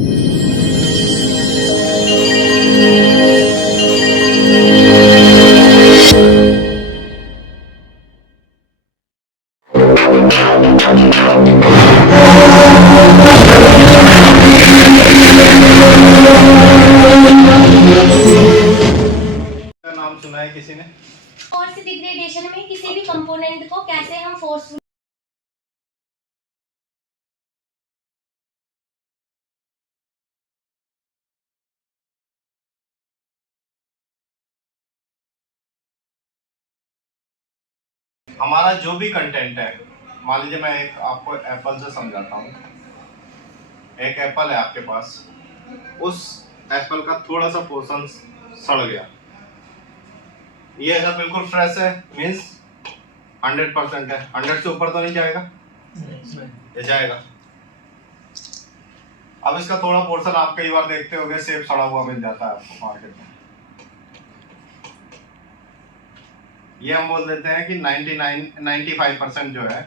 नाम सुना है किसी ने? फोर्स डिग्रेडेशन में किसी भी कंपोनेंट को कैसे हम फोर्स हमारा जो भी कंटेंट है, मान लीजिए मैं एक आपको एप्पल से समझाता हूँ। एक एप्पल है आपके पास, उस एप्पल का थोड़ा सा पोर्शन सड़ गया, ये है बिल्कुल फ्रेश है, मीन्स 100% है। 100 से ऊपर तो नहीं जाएगा, ये जाएगा। अब इसका थोड़ा पोर्शन आप कई बार देखते होंगे सेब सड़ा हुआ मिल जाता है आपको मार्केट में, ये हम बोल देते हैं कि 95% जो है,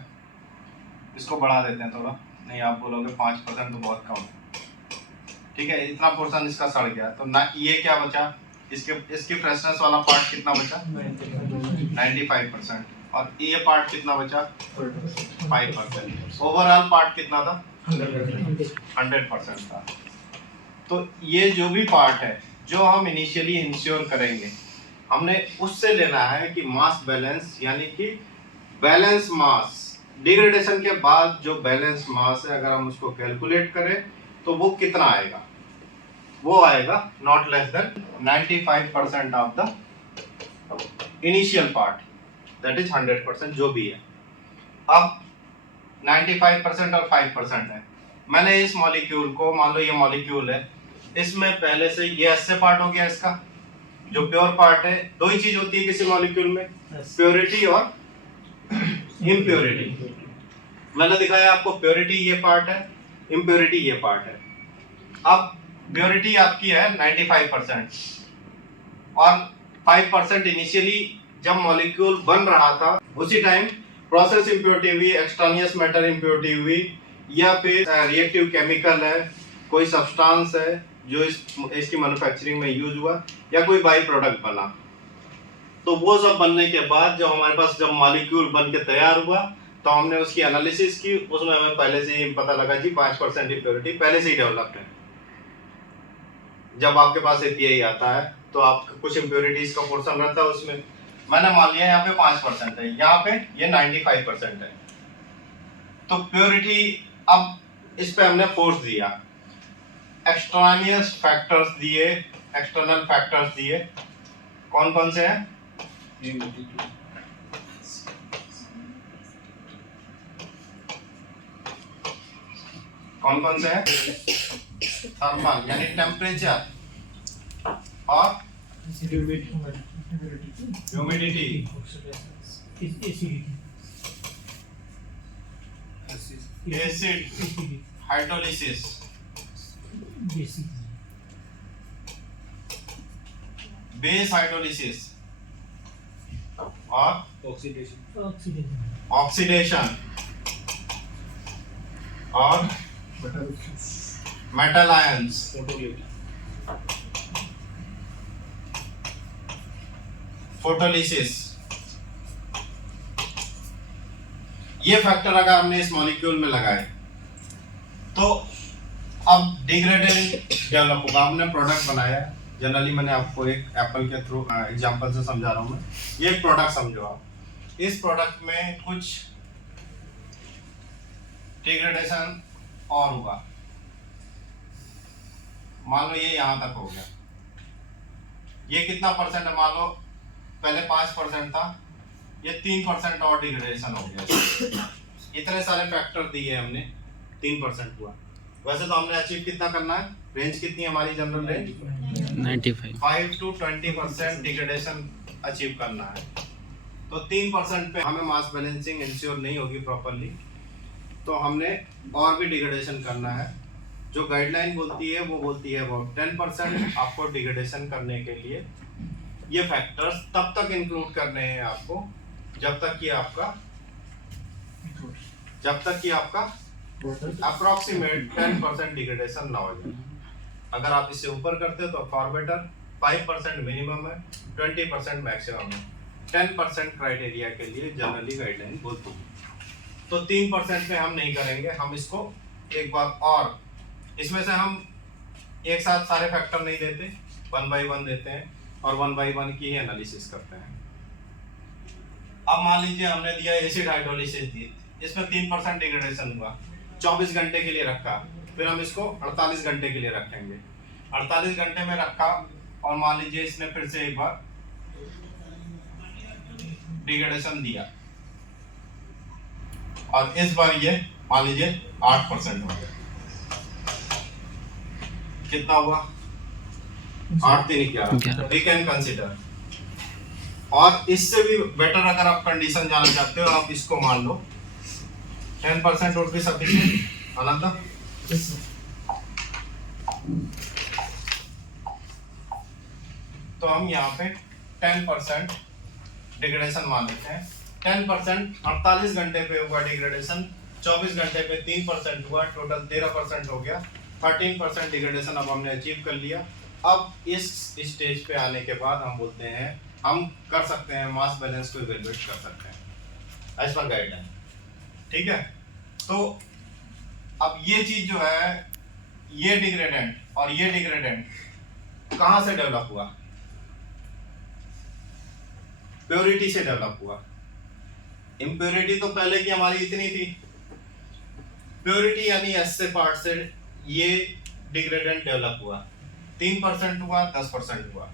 इसको बढ़ा देते हैं थोड़ा, नहीं आप बोलोगे 5% तो बहुत कम है, ठीक है। इतना पोर्शन इसका सड़ गया तो ना, ये क्या बचा, इसकी फ्रेशनेस वाला पार्ट कितना बचा, 95%, और ये पार्ट कितना बचा, 5%। ओवरऑल पार्ट कितना था, 100% था। तो ये जो भी पार्ट है जो हम इनिशियली इंश्योर करेंगे, हमने उससे लेना है कि मास बैलेंस, यानी कि बैलेंस मास डिग्रेडेशन के बाद जो बैलेंस मास है, अगर हम उसको कैलकुलेट करें तो वो कितना आएगा, वो आएगा not less than 95% of the initial part, that is 100% जो भी है। अब 95% और 5% है। मैंने इस मॉलिक्यूल को, मान लो ये मॉलिक्यूल है, इसमें पहले से ये ऐसे पार्ट हो गया, इसका जो प्योर पार्ट है, दो ही चीज होती है किसी मॉलिक्यूल में, प्योरिटी और इम्प्योरिटी। मैंने दिखाया आपको, प्योरिटी ये पार्ट है, इम्प्योरिटी ये पार्ट है। अब प्योरिटी आपकी है 95% और 5% इनिशियली जब मॉलिक्यूल बन रहा था उसी टाइम प्रोसेस इम्प्योरिटी हुई, एक्सट्रानियस मैटर इम्प्योरिटी हुई, या फिर रिएक्टिव केमिकल है, कोई सब्सटेंस है जो इसकी मैन्युफैक्चरिंग में यूज हुआ, या कोई बाई प्रोडक्ट बना। तो वो सब बनने के बाद जब हमारे पास जब मॉलिक्यूल बन के तैयार हुआ तो हमने उसकी एनालिसिस की, उसमें हमें पहले से ही पता लगा जी 5% इम्प्योरिटी पहले से ही डेवलप्ड है। जब आपके पास एपीआई आता है तो आप कुछ इम्प्योरिटीज का पोर्शन रहता है उसमें, मैंने मान लिया यहाँ पे 5% है, यहाँ पे ये 95% है। तो प्योरिटी, अब इस पे हमने फोर्स दिया, एक्सट्रानियस फैक्टर्स दिए, एक्सटर्नल फैक्टर्स दिए, कौन कौन से हैं, कौन कौन से हैं, थर्मल यानी टेम्परेचर, और humidity, acid hydrolysis, base hydrolysis, और ऑक्सीडेशन, और मेटल आयंस, फोटोलिसिस। ये फैक्टर अगर हमने इस मॉलिक्यूल में लगाए तो अब डिग्रेडेशन डेवलप होगा। हमने प्रोडक्ट बनाया, जनरली मैंने आपको एक एप्पल के थ्रू एग्जांपल से समझा रहा हूँ मैं। ये एक प्रोडक्ट समझो आप, इस प्रोडक्ट में कुछ डिग्रेडेशन और हुआ, मान लो ये यहाँ तक हो गया, ये कितना परसेंट है, मान लो पहले 5% था, ये 3% और डिग्रेडेशन हो गया। इतने सारे फैक्टर दिए हमने, 3% हुआ। वैसे तो हमने अचीव कितना करना है, रेंज कितनी है हमारी general range, 5 to 20% degradation achieve करना है। तो 3% पे हमें मास बैलेंसिंग इंश्योर नहीं होगी प्रॉपर्ली, तो हमने और भी डिग्रेडेशन करना है। जो गाइडलाइन बोलती है वो बोलती है अबाउट 10% आपको डिग्रेडेशन करने के लिए ये फैक्टर्स तब तक इंक्लूड करने हैं आपको जब तक कि आपका अप्रोक्सीमेट 10% डिग्रेडेशन ना हो जाए। अगर आप इससे ऊपर करते हो तो फॉर बेटर, 5% मिनिमम है, 20% मैक्सिमम है, 10% क्राइटेरिया के लिए जनरली गाइडलाइन बोलती है। तो 3% में हम नहीं करेंगे, हम इसको एक बार और इसमें से हम एक साथ सारे फैक्टर नहीं देते, 1 by 1 देते हैं और 1 by 1 की ही एनालिसिस करते हैं। अब मान लीजिए हमने दिया एसिड हाइड्रोलिसिस दी, इसमें 3% डिग्रेडेशन हुआ, 24 घंटे के लिए रखा, फिर हम इसको 48 घंटे के लिए रखेंगे। 48 घंटे में रखा और मान लीजिए इसने फिर से एक बार डिग्रेडेशन दिया और इस बार ये मान लीजिए 8% हो गया। कितना हुआ? 8 3 11। We can consider. और इससे भी बेटर अगर आप कंडीशन जाना चाहते हो, आप इसको मान लो 10% वुड बी सफिशिएंट। आनंद, तो हम यहाँ पे 10% डिग्रेडेशन मान लेते हैं। 10% 48 घंटे पे हुआ डिग्रेडेशन, 24 घंटे पे 3% हुआ, टोटल 13% हो गया। 13% डिग्रेडेशन अब हमने अचीव कर लिया। अब इस स्टेज पे आने के बाद हम बोलते हैं हम कर सकते हैं मास बैलेंस को इवैल्यूएट कर सकते हैं एज पर गाइडलाइन। ठीक है, तो अब ये चीज जो है, ये डिग्रेडेंट और ये डिग्रेडेंट कहां से डेवलप हुआ? प्योरिटी से डेवलप हुआ। इम्प्योरिटी तो पहले की हमारी इतनी थी, प्योरिटी यानी ऐसे पार्ट से ये डिग्रेडेंट डेवलप हुआ। 3% हुआ, 10% हुआ,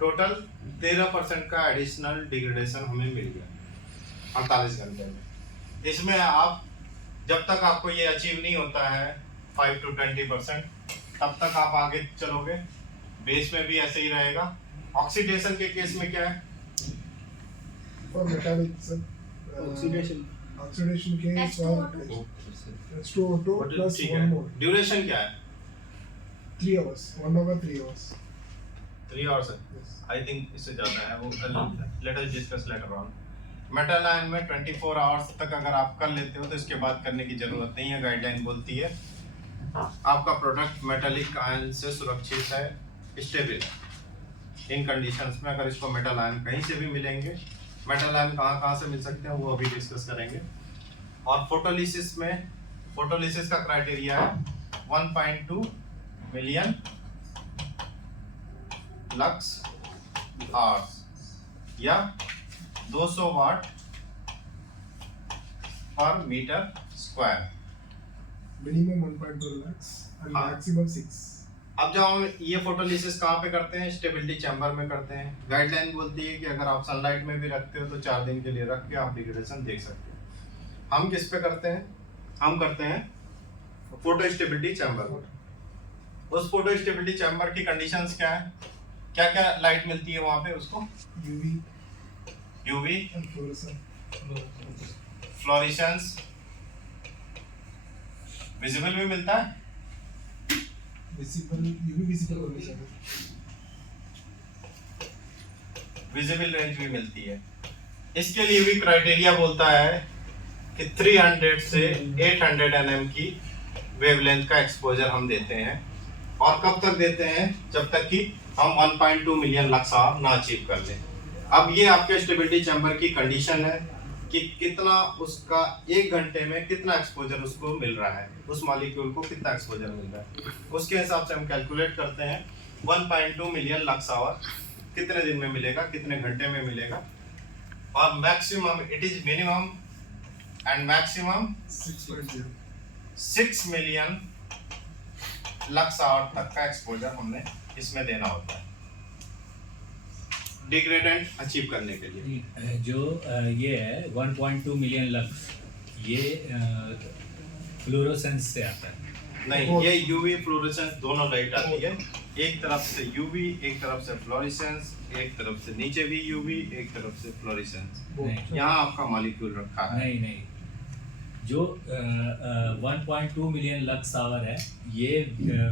टोटल 13% का एडिशनल डिग्रेडेशन हमें मिल गया 48 घंटे में। इसमें आप जब तक आपको ये अचीव नहीं होता है 5 to 20%, तब तक आप आगे चलोगे। बेस में भी ऐसे ही रहेगा। ऑक्सीडेशन के केस में क्या है? For metallics, oxidation case H2O2 plus ठीक 1 है, more. ड्यूरेशन क्या है? 3 hours. 1 hour 3 hours. 3 hours है। Yes. आई थिंक इससे ज्यादा है, वो let us discuss later on. Metal ion में 24 आवर्स तक अगर आप कर लेते हो तो इसके बाद करने की जरूरत नहीं है। गाइडलाइन बोलती है आपका प्रोडक्ट मेटालिक आयन से सुरक्षित है, स्टेबल है। इन कंडीशंस में अगर इसको मेटल आयन कहीं से भी मिलेंगे, मेटल आयन कहाँ से मिल सकते हैं वो अभी डिस्कस करेंगे। और फोटोलिसिस में, फोटोलिसिस का क्राइटेरिया है 1.2 मिलियन लक्स आवर्स या 200 वाट पर metre square. Minimum 1.2 lakhs and हाँ। maximum 6. अब जब हम ये फोटोलिसिस कहाँ पे करते हैं? स्टेबिलिटी चैम्बर में करते हैं। गाइडलाइन बोलती है कि अगर आप सनलाइट में भी रखते हो तो 4 दिन के लिए रख के आप डिग्रेडेशन देख सकते हो। हम किस पे करते हैं? हम करते हैं फोटो स्टेबिलिटी चैम्बर में। उस फोटो स्टेबिलिटी चैम्बर की कंडीशंस क्या है? क्या क्या लाइट मिलती है वहाँ पे उसको? UV UV, and fluorescent. Fluorescence, visible भी मिलता है। Visible, UV visible only sir. Visible range भी मिलती है। इसके लिए भी क्राइटेरिया बोलता है कि 300 से 800 nm की वेवलेंथ का एक्सपोजर हम देते हैं। और कब तक देते हैं? जब तक कि हम 1.2 मिलियन लक्स आवर ना अचीव कर लें। अब ये आपके स्टेबिलिटी चैम्बर की कंडीशन है कि कितना उसका 1 घंटे में कितना एक्सपोजर उसको मिल रहा है, उस मॉलिक्यूल को कितना एक्सपोजर मिल रहा है, उसके हिसाब से हम कैलकुलेट करते हैं 1.2 मिलियन लक्स आवर कितने दिन में मिलेगा, कितने घंटे में मिलेगा। और maximum, it is minimum and maximum 6.0. 6 million lux hour तक का एक्सपोजर हमने इसमें देना होता है डिग्रेडेंट अचीव करने के लिए। जो ये है 1.2 मिलियन लक्स, ये फ्लोरोसेंस से आता है। नहीं, ये यूवी फ्लोरेसेंस दोनों लाइट आती है। एक तरफ से यूवी, एक तरफ से फ्लोरेसेंस, एक तरफ से नीचे भी यूवी, एक तरफ से फ्लोरेसेंस। नहीं यहाँ आपका मॉलिक्यूल रखा है। नहीं नहीं, जो 1.2 मिलियन लक्स आवर है ये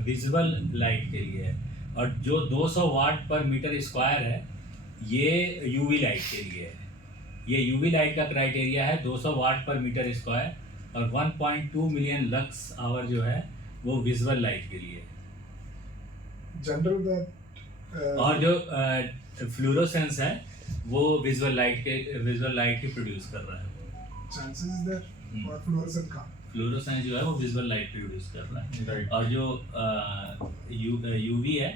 विजिबल लाइट के लिए है, और जो 200 वाट पर मीटर स्क्वायर है ये यूवी लाइट के लिए है। ये यूवी लाइट का क्राइटेरिया है 200 वाट पर मीटर स्क्वायर, और 1.2 मिलियन लक्स आवर जो है वो विजुअल लाइट के लिए है। General that और जो फ्लोरोसेंस है वो विजुअल लाइट ही प्रोड्यूस कर रहा है। chances is there Hmm. for fluorescent car. Fluorescence जो है वो विजुअल लाइट प्रोड्यूस कर रहा है। राइट। और जो यूवी है,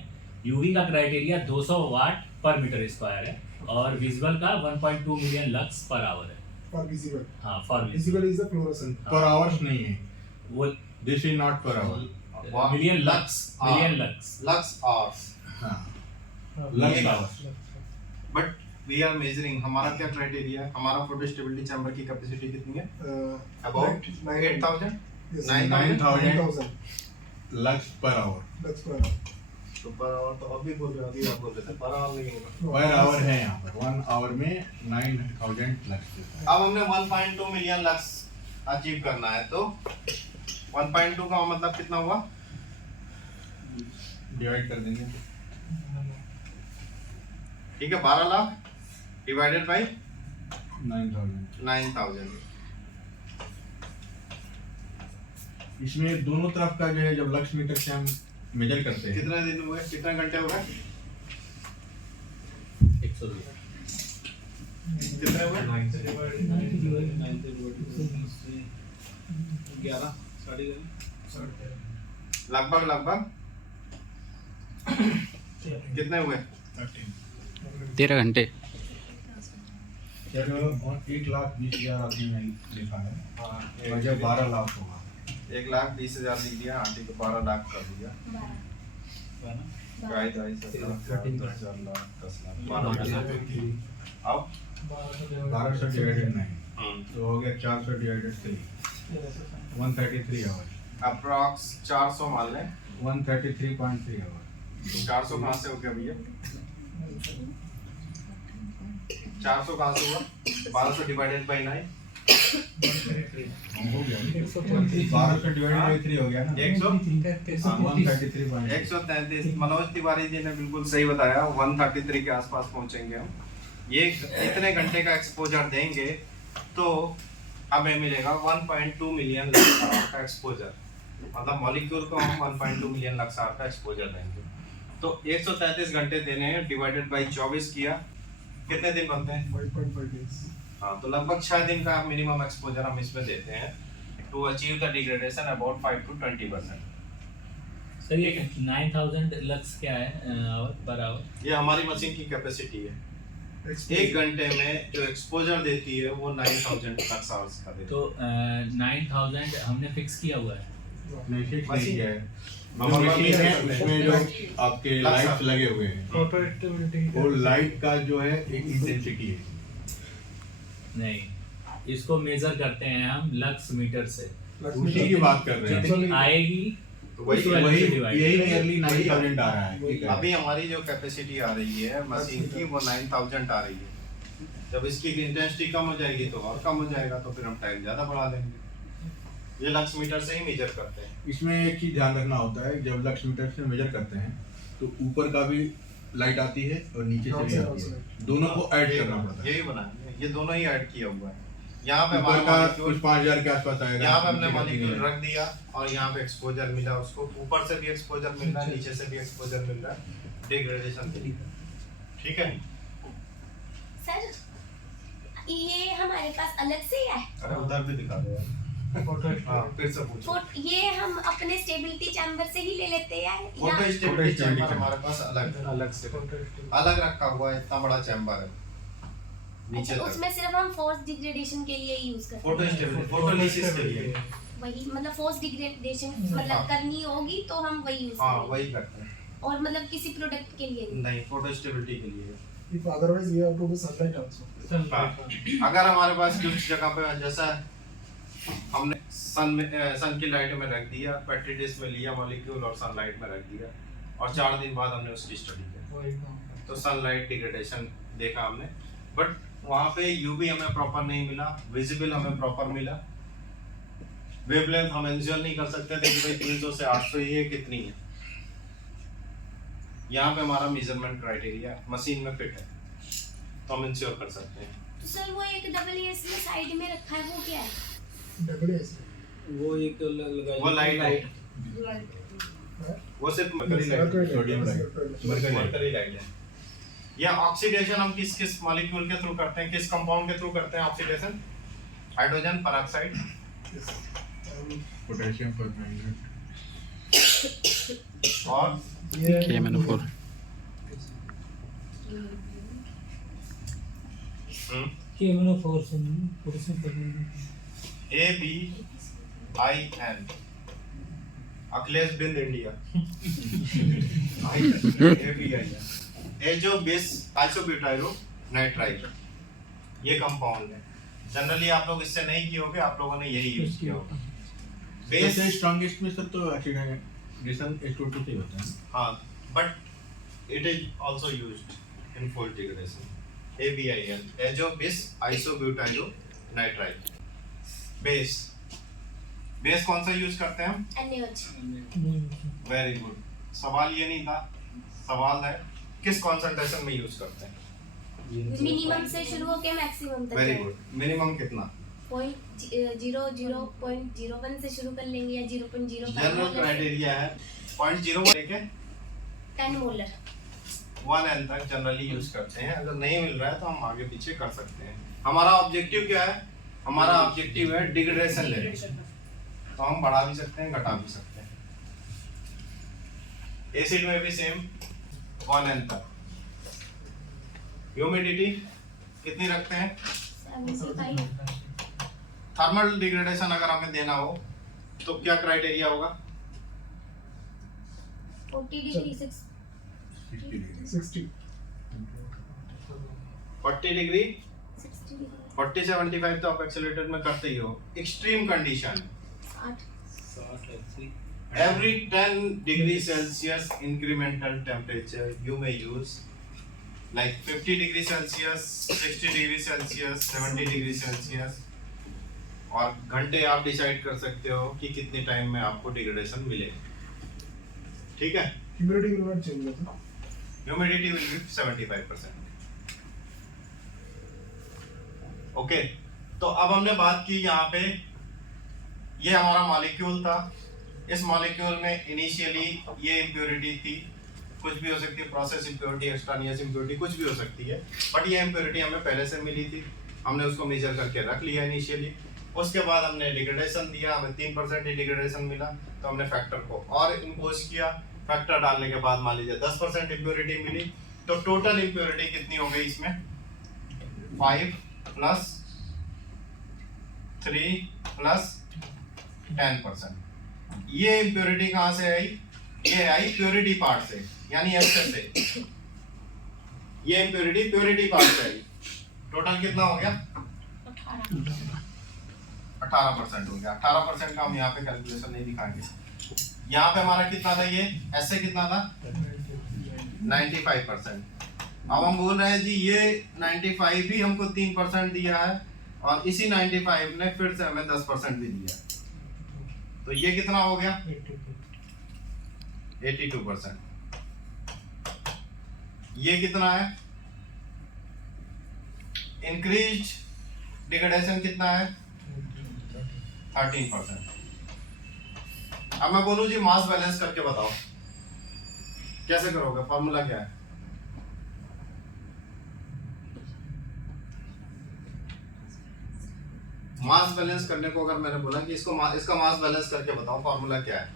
यूवी का क्राइटेरिया 200 वाट पर मीटर स्क्वायर है और विजुअल का 1.2 मिलियन लक्स पर आवर है। For visible. हाँ, for Visible is the fluorescent. Per hours नहीं है, वो this is not per hour. Million lux lux hours. हाँ, ये लक्स बात। Hours. But we are measuring, हमारा क्या क्राइटेरिया है? हमारा फोटो स्टेबिलिटी चैम्बर की कैपेसिटी कितनी है? About 8000 Yes. 9000 9000 lux per hour. lux per hour. तो पर आवर तो अभी बोल रहे, अभी आप बोल रहे थे पर आवर नहीं होगा। पर आवर है यहाँ पर, 1 आवर में 9000 लक्स देता है। अब हमने 1.2 मिलियन लक्स अचीव करना है, तो 1.2 का मतलब कितना हुआ? डिवाइड कर देंगे। ठीक है, 12 लाख डिवाइडेड बाई 9000। 9000। इसमें दोनों तरफ का जो है, जब लक्स मीटर से हम मेजर करते हैं, कितने दिन हुए, कितने घंटे हो गए? 120। कितने हुए? 11 लगभग कितने हुए? 13 घंटे। जब 1,20,000 आदमी ने लिखा है और जब 12 लाख होगा, 1,20,000 लिख दिया, आंटी को 12 लाख कर दिया। 2,500 लाख 10 लाख 12 लाख। अब 1200 डिवाइडेड 9 तो हो गया 400 डिवाइडेड 3, 133 आवर। अप्रॉक्स 400 मान लें। 133.3 आवर। तो 400 कहाँ से हो गया भैया? 400 कहाँ से हुआ? 1200 डिवाइडेड बाई 9 हो गया 1200 डिवाइडेड बाई 3 हो गया ना, 133.3। 133। मनोज तिवारी जी ने बिल्कुल सही बताया, 133 के आसपास पहुंचेंगे हम। ये इतने घंटे का एक्सपोजर देंगे तो हमें मिलेगा 1.2 मिलियन लक्स आवर का एक्सपोजर। मतलब मॉलिक्यूल को हम 1.2 मिलियन लक्स आवर का एक्सपोजर देंगे। तो 133 घंटे देने हैं, डिवाइडेड बाई 24 किया, कितने दिन बनते हैं? 1.5 days. हाँ, तो लगभग 6 दिन का मिनिमम एक्सपोजर हम इसमें देते हैं to achieve the degradation about 5 to 20%। Sir ये 9000 लक्स क्या है आवर पर आवर? ये हमारी मशीन की कैपेसिटी है। Exposure. 1 घंटे में जो एक्सपोजर देती है वो 9000 लक्स आवर्स का देती है। तो 9000 हमने फिक्स किया हुआ है। नहीं, फिक्स नहीं मशीन- किया है। नॉर्मल मशीन है, मशीन है। उसमें जो आपके लक्स लाइट्स लगे हुए हैं, Photo activity. वो लाइट का जो है एक इंटेंसिटी है। नहीं, इसको मेजर करते हैं हम लक्स मीटर से। Lux उसी meter. की बात कर रहे हैं। जितनी आएगी तो वही उस वाले वही से divide यही करें। नियरली 9000 आ रहा है, ठीक है। अभी हमारी जो कैपेसिटी आ रही है मशीन की वो 9000 आ रही है। जब इसकी इंटेंसिटी कम हो जाएगी तो और कम हो जाएगा, तो फिर हम टाइम ज़्यादा बढ़ा देंगे। ये लक्स मीटर से ही मेजर करते हैं। इसमें एक चीज ध्यान रखना होता है, जब लक्स मीटर से मेजर करते हैं तो ऊपर का भी लाइट आती है और नीचे से भी आती है, दोनों को ऐड करना पड़ता है। यही बनाया, ये दोनों ही ऐड किया हुआ है। यहाँ पे ऊपर हमारा का मॉलिक्यूल, कुछ 5000 के आसपास आएगा, यहाँ पे हमने नीचे का मॉलिक्यूल 3000। रख दिया और यहाँ पे एक्सपोजर मिला उसको, ऊपर से भी एक्सपोजर मिल रहा है, नीचे से भी एक्सपोजर मिल रहा है, डिग्रेडेशन के लिए। ठीक है? सर ये हमारे पास अलग से ही है। अरे उधर भी दिखा दो यार। हाँ, फिर से पूछो। ये हम अपने स्टेबिलिटी चैम्बर से ही ले लेते हैं या photo stability stability chamber chamber. हमारे पास अलग से अलग रखा हुआ है, इतना बड़ा चैम्बर है नीचे अच्छा, तक। उसमें सिर्फ हम फोर्स डिग्रेडेशन के लिए यूज करते फोटो हैं। स्टेबिलिटी, फोटोलिसिस के लिए। वही मतलब फोर्स डिग्रेडेशन हाँ। मतलब करनी होगी तो हम वही यूज हाँ, करेंगे। वही करते हैं। और मतलब किसी प्रोडक्ट के लिए नहीं। नहीं, फोटो स्टेबिलिटी के लिए। If otherwise we have to do sunlight also. हाँ, अगर हमारे पास कुछ जगह पे जैसा हमने सन की लाइट में रख दिया, पेट्री डिश में लिया मॉलिक्यूल और सनलाइट में रख दिया और 4 दिन बाद हमने उसकी स्टडी की, तो सनलाइट डिग्रेडेशन देखा हमने। बट वहाँ पे यूवी हमें प्रॉपर नहीं मिला, विजिबल हमें प्रॉपर मिला। वेवलेंथ हम इंश्योर नहीं कर सकते थे कि भाई 300 से 800 ही है, कितनी है। यहाँ पे हमारा मेजरमेंट क्राइटेरिया मशीन में फिट है, तो हम इंश्योर कर सकते हैं। तो सर वो एक डबल एस में साइड में रखा है वो क्या है? Double AC. वो एक लगाई वो लाइट वो सिर्फ mercury light, sodium light, mercury light है। या ऑक्सीडेशन हम किस किस मॉलिक्यूल के थ्रू करते हैं, किस कंपाउंड के थ्रू करते हैं oxidation? Hydrogen peroxide potassium permanganate और KMnO4 KMnO4 से पोटेशियम परमैंगनेट ABIN अखिलेश बिंद इंडिया ABIN एजो बिस आइसोब्यूटाइलो नाइट्राइल, ये कंपाउंड है। जनरली आप लोग इससे नहीं किए होगे, आप लोगों ने यही यूज किया होगा। बेस सबसे स्ट्रॉन्गेस्ट में सर तो ऑक्सीडेशन H2O से होता है। हाँ, but it is also used in full degradation. ABIN azo बिस आइसोब्यूटाइलो नाइट्राइल। बेस बेस कौन सा यूज करते हैं हम? NaOH। Very good. सवाल ये नहीं था, सवाल है किस कॉन्सेंट्रेशन में यूज करते हैं? मिनिमम से शुरू होके मैक्सिमम तक। Very good. मिनिमम कितना? 0.01 से शुरू कर लेंगे या 0.05 जनरल क्राइटेरिया है 0.01 लेके 10 मोलर। 1N तक जनरली यूज करते हैं। अगर नहीं मिल रहा है तो हम आगे पीछे कर सकते हैं। हमारा ऑब्जेक्टिव क्या है? हमारा ऑब्जेक्टिव है डिग्रेडेशन लेवल, तो हम बढ़ा भी सकते हैं, घटा भी सकते हैं। एसिड में भी सेम 1N तक। ह्यूमिडिटी कितनी रखते हैं? 75। थर्मल डिग्रेडेशन अगर हमें देना हो तो क्या क्राइटेरिया होगा? 40 डिग्री 60 60 40 डिग्री 60 डिग्री 40 75 तो आप एक्सेलरेटर में करते ही हो। Extreme condition 60। every 10 degree Celsius incremental temperature you may use like 50 degree Celsius, 60 degree Celsius, 70 degree Celsius, और घंटे आप डिसाइड कर सकते हो कि कितने टाइम में आपको डिग्रेडेशन मिले। ठीक है? ह्यूमिडिटी विल नॉट चेंज होता। Humidity will be 75%। ओके, तो अब हमने बात की यहाँ पे, ये हमारा मॉलिक्यूल था। इस मॉलिक्यूल में इनिशियली ये इम्प्योरिटी थी, कुछ भी हो सकती है, प्रोसेस इम्प्योरिटी, एक्सट्रानियस इम्प्योरिटी, कुछ भी हो सकती है, बट ये इम्प्योरिटी हमें पहले से मिली थी, हमने उसको मेजर करके रख लिया इनिशियली। उसके बाद हमने डिग्रेडेशन दिया, हमें 3% ही डिग्रेडेशन मिला, तो हमने फैक्टर को और इम्पोज किया। फैक्टर डालने के बाद मान लीजिए 10% इम्प्योरिटी मिली, तो टोटल इम्प्योरिटी कितनी हो गई इसमें? 5 + 3 + 10%। ये इम्प्योरिटी कहाँ से आई? ये आई प्योरिटी पार्ट से, यानी एस्टर से। ये इम्प्योरिटी प्योरिटी पार्ट से आई। टोटल कितना हो गया? 18% हो गया। 18% का हम यहाँ पे कैलकुलेशन नहीं दिखाएंगे। यहाँ पे हमारा कितना था? ये ऐसे कितना था? 95%। अब हम बोल रहे हैं जी ये 95 भी हमको 3% दिया है, और इसी 95 ने फिर से हमें 10% भी दिया, तो ये कितना हो गया? 82%। ये कितना है? इंक्रीज डिग्रेडेशन कितना है? 13%। अब मैं बोलूं जी मास बैलेंस करके बताओ, कैसे करोगे? फॉर्मूला क्या है? मास बैलेंस करने को अगर मैंने बोला कि इसका मास बैलेंस करके बताओ, फॉर्मूला क्या है?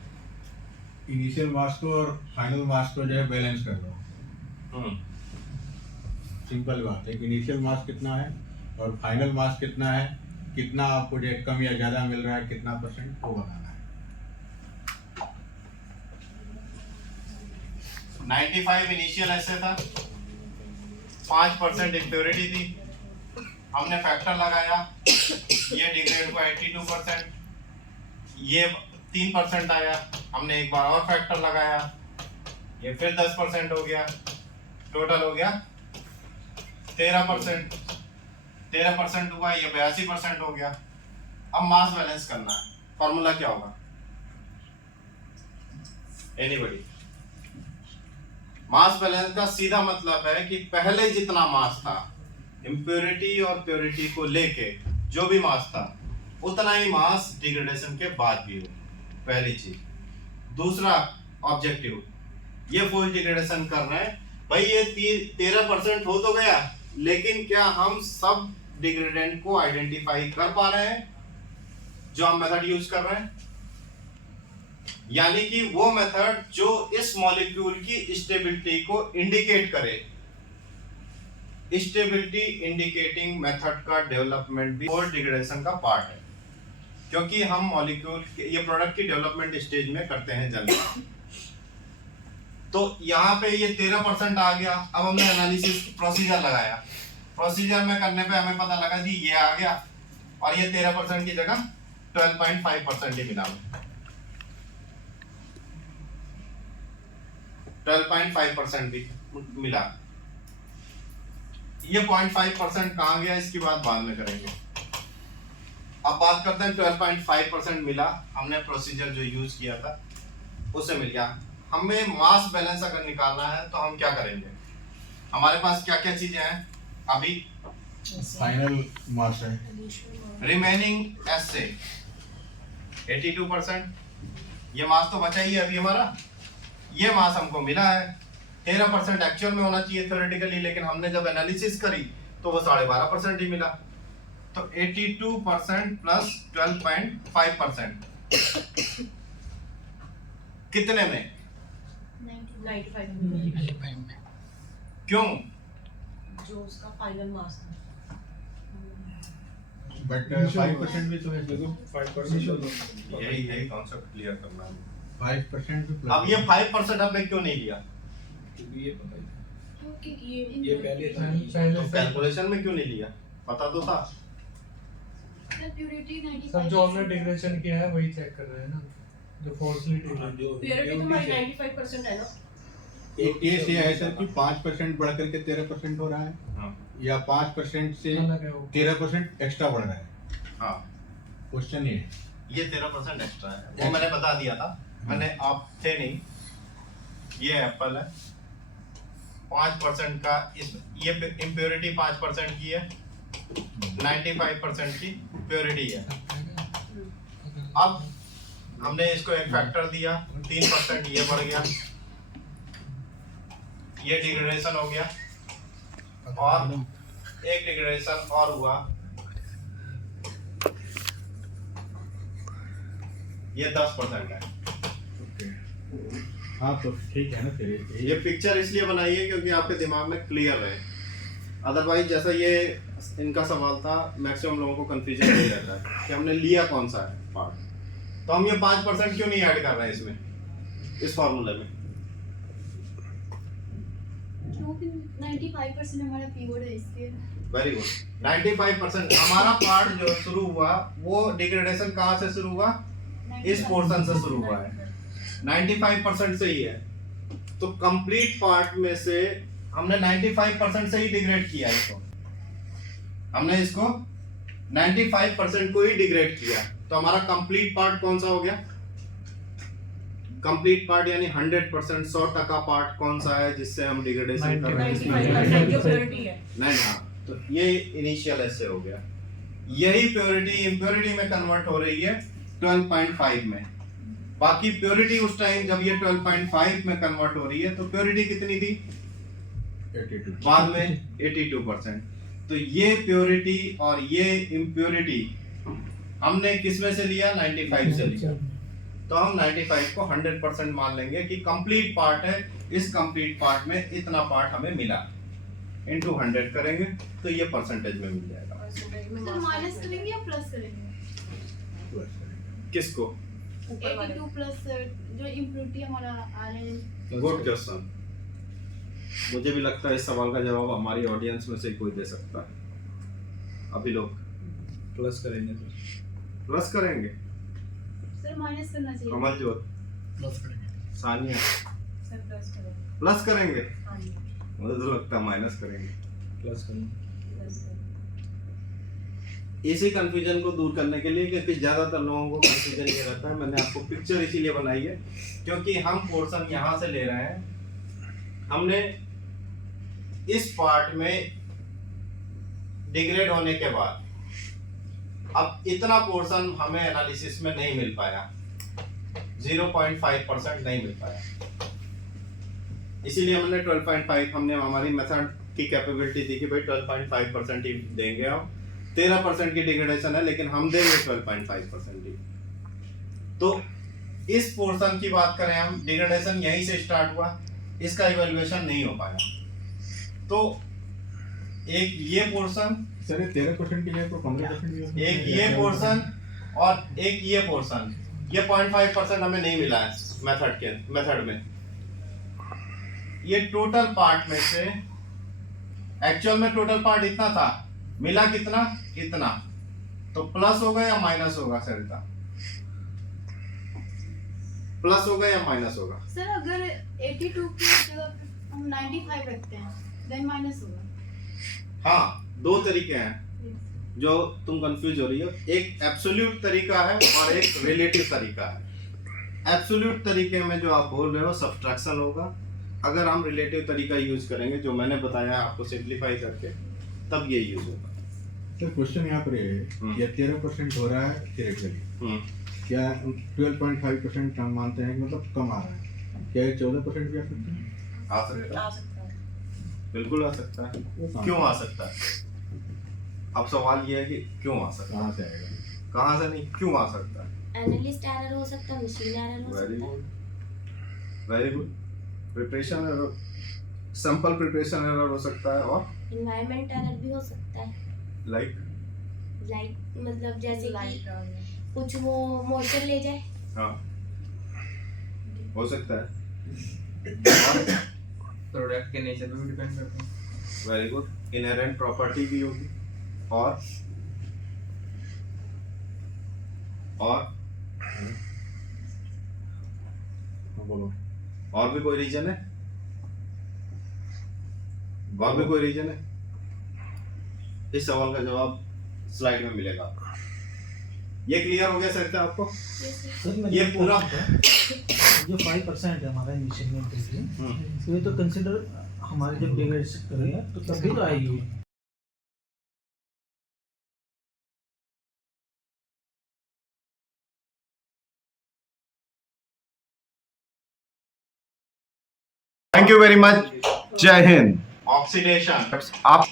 इनिशियल मास को और फाइनल मास को जो है बैलेंस कर लो। सिंपल बात है। इनिशियल मास कितना है और फाइनल मास कितना है, कितना आपको जो है कम या ज्यादा मिल रहा है, कितना % वो बताना है। 95 इनिशियल ऐसे था, 5% इम्प्योरिटी थी, हमने फैक्टर लगाया, ये डिग्रेड को 82%, ये 3% आया, हमने एक बार और फैक्टर लगाया, ये फिर 10% हो गया, टोटल हो गया 13%। 13% हुआ, ये 82% हो गया। अब मास बैलेंस करना है, फॉर्मूला क्या होगा? एनीबॉडी? मास बैलेंस का सीधा मतलब है कि पहले जितना मास था इम्प्योरिटी और प्योरिटी को लेके, जो भी मास था उतना ही मास डिग्रेडेशन के बाद भी हो, पहली चीज। दूसरा ऑब्जेक्टिव, ये फुल डिग्रेडेशन कर रहे हैं भाई, ये 13% हो तो गया, लेकिन क्या हम सब डिग्रेडेंट को आइडेंटिफाई कर पा रहे हैं जो हम मेथड यूज कर रहे हैं? यानी कि वो मेथड जो इस मॉलिक्यूल की स्टेबिलिटी को इंडिकेट करे। स्टेबिलिटी इंडिकेटिंग मेथड का डेवलपमेंट भी फुल डिग्रेडेशन का पार्ट है, क्योंकि हम मॉलिक्यूल ये प्रोडक्ट की डेवलपमेंट स्टेज में करते हैं जनरली। तो यहाँ पे ये 13% आ गया। अब हमने एनालिसिस प्रोसीजर लगाया, प्रोसीजर में करने पे हमें पता लगा जी ये आ गया, और ये 13% की जगह 12.5% ही मिला, 12.5% भी मिला। ये 0.5% कहाँ गया, इसकी बात बाद में करेंगे। अब बात करते हैं 12.5% मिला, हमने प्रोसीजर जो यूज किया था उससे मिल गया। हमें मास बैलेंस अगर निकालना है तो हम क्या करेंगे? हमारे पास क्या क्या चीजें हैं अभी? फाइनल मास है, रिमेनिंग एस से 82%, ये मास तो बचा ही है अभी हमारा। ये मास हमको मिला है, 13% एक्चुअल में होना चाहिए थ्योरेटिकली, लेकिन हमने जब एनालिसिस करी तो वो 12.5% ही मिला। तो 82% प्लस 12.5% कितने में? 95 क्यों? जो उसका फाइनल मास था। बट 5% भी तो है, देखो 5% यही कॉन्सेप्ट क्लियर करना है। 5% भी अब ये 5% हमने क्यों नहीं लिया? क्योंकि ये पता ही था। क्योंकि ये पहले था। तो कैलकुलेशन में क्यों नहीं लिया? पता तो था। प्योरिटी 95 सब जो हमने डिग्रेडेशन किया है वही चेक कर रहे हैं ना, जो फॉल्सली डिग्रेडेड। जो प्योरिटी तुम्हारी 95% है ना। एक केस ये है सर कि 5% बढ़ करके 13% हो रहा है, हाँ या 5% से अलग है वो। 13% एक्स्ट्रा बढ़ रहा है। हाँ, क्वेश्चन ये है। ये 13% एक्स्ट्रा है, वो मैंने बता दिया था। मैंने, आप थे नहीं। ये एप्पल है 5% का, इस ये इम्प्योरिटी 5% की है, 95% की प्योरिटी है। अब हमने इसको एक फैक्टर दिया, 3% ये बढ़ गया, ये डिग्रेडेशन हो गया, और एक डिग्रेडेशन और हुआ, ये 10% है। हाँ तो ठीक है ना, फिर ये पिक्चर इसलिए बनाई है क्योंकि आपके दिमाग में क्लियर रहे। अदरवाइज जैसा ये इनका सवाल था, मैक्सिमम लोगों को कंफ्यूजन नहीं रहता है कि हमने लिया कौन सा है पार्ट। तो हम ये 5% क्यों नहीं ऐड कर रहे हैं इसमें, इस फॉर्मूले में? क्योंकि 95% हमारा प्योर है, इसलिए। Very good. 95% हमारा पार्ट जो शुरू हुआ वो डिग्रेडेशन कहाँ से शुरू हुआ? इस पोर्शन से शुरू हुआ है, 95% से ही है। तो कंप्लीट पार्ट में से हमने 95% से ही डिग्रेड किया इसको, हमने इसको 95% को ही डिग्रेड किया। तो हमारा कंप्लीट पार्ट कौन सा हो गया? कंप्लीट पार्ट यानी 100%, 100% पार्ट कौन सा है जिससे हम डिग्रेडेशन कर रहे हैं? 95% जो प्योरिटी है। नहीं, हाँ, तो ये इनिशियल ऐसे हो गया। यही प्योरिटी इम्प्योरिटी में कन्वर्ट हो रही है 12.5 में। बाकी प्योरिटी उस टाइम जब ये 12.5 में कन्वर्ट हो रही है तो प्योरिटी कितनी थी? 82। बाद में 82%। तो ये प्योरिटी और ये इम्प्योरिटी हमने किस में से लिया? 95 से लिया। तो हम 95 को 100% मान लेंगे कि कंप्लीट पार्ट है, इस कंप्लीट पार्ट में इतना पार्ट हमें मिला, इनटू 100 करेंगे तो ये परसेंटेज में मिल जाएगा। तो माइनस करेंगे या प्लस करेंगे? किसको? 82 प्लस जो इम्प्योरिटी हमारा आ रहे हैं। Good question. मुझे भी लगता है इस सवाल का जवाब हमारी ऑडियंस में से कोई दे सकता है। अभी लोग प्लस करेंगे तो प्लस करेंगे। सर माइनस करना चाहिए। कमलजोत, प्लस करेंगे। सानिया, सर प्लस करेंगे। प्लस करेंगे। हाँ जी, मुझे तो लगता है माइनस करेंगे। प्लस करेंगे। प्लस करेंगे। इसी कंफ्यूजन को दूर करने के लिए, क्योंकि ज्यादातर लोगों को कंफ्यूजन ये रहता है, मैंने आपको पिक्चर इसीलिए बनाई है क्योंकि हम पोर्शन यहाँ से ले रहे हैं। हमने इस पार्ट में डिग्रेड होने के बाद अब इतना पोर्शन हमें एनालिसिस में नहीं मिल पाया, 0.5% नहीं मिल पाया, इसीलिए हमने 12.5 हमने हमारी मेथड की कैपेबिलिटी दी कि भाई 12.5% ही देंगे हम। 13% की डिग्रेडेशन है लेकिन हम देंगे 12.5% ही। तो इस पोर्शन की बात करें हम, डिग्रेडेशन यहीं से स्टार्ट हुआ, इसका इवैल्यूएशन नहीं हो पाया। तो एक ये पोर्शन, सर ये 13% की जगह पर 15% भी हो सकता है। एक ये पोर्शन और एक ये पोर्शन, ये 0.5% हमें नहीं मिला है मेथड में। ये टोटल पार्ट में से एक्चुअल में टोटल पार्ट इतना था, मिला कितना, इतना। तो प्लस होगा या माइनस होगा सरिता? प्लस होगा या माइनस होगा? सर अगर 82 की जगह पे हम 95 रखते हैं देन माइनस होगा। हाँ, दो तरीके हैं जो तुम कंफ्यूज हो रही हो, एक एब्सोल्यूट तरीका है और एक रिलेटिव तरीका है। एब्सोल्यूट तरीके में जो आप बोल रहे हो सब्ट्रैक्शन होगा, अगर हम रिलेटिव तरीका यूज करेंगे जो मैंने बताया आपको सिंप्लीफाई करके, तब ये यूज होगा। सर क्वेश्चन यहाँ पर ये है, ये 13% हो रहा है थियरेटिकली, क्या 12.5% हम मानते हैं कि मतलब कम आ रहा है, क्या ये 14% भी आ सकता है? आ सकता है, आ सकता है। बिल्कुल आ सकता है। क्यों आ सकता है? अब सवाल ये है कि क्यों आ सकता है, कहाँ से आएगा? कहाँ से नहीं, क्यों आ सकता है? एनालिस्ट एरर हो सकता है, मशीन एरर हो वेरी सकता है। Good, very good. Preparation error, sample preparation error हो सकता है, और एनवायरनमेंट एरर भी हो सकता है। लाइक मतलब जैसे कि लाइट कुछ वो मोटर ले जाए। हाँ हो सकता है। प्रोडक्ट के नेचर पे भी डिपेंड करता है। वेरी गुड, इनहेरेंट प्रॉपर्टी भी होगी, और बोलो। और भी कोई रीजन है? और भी कोई रीजन है? इस सवाल का जवाब स्लाइड में मिलेगा आपको। ये क्लियर हो गया सकता है आपको? सर मैं ये पूरा जो 5% है हमारा इनिशियल में ये तो कंसिडर हमारे जब डिवाइड करेंगे तो तब भी तो आएगी। थैंक यू वेरी मच, जय हिंद। ऑक्सीडेशन, आप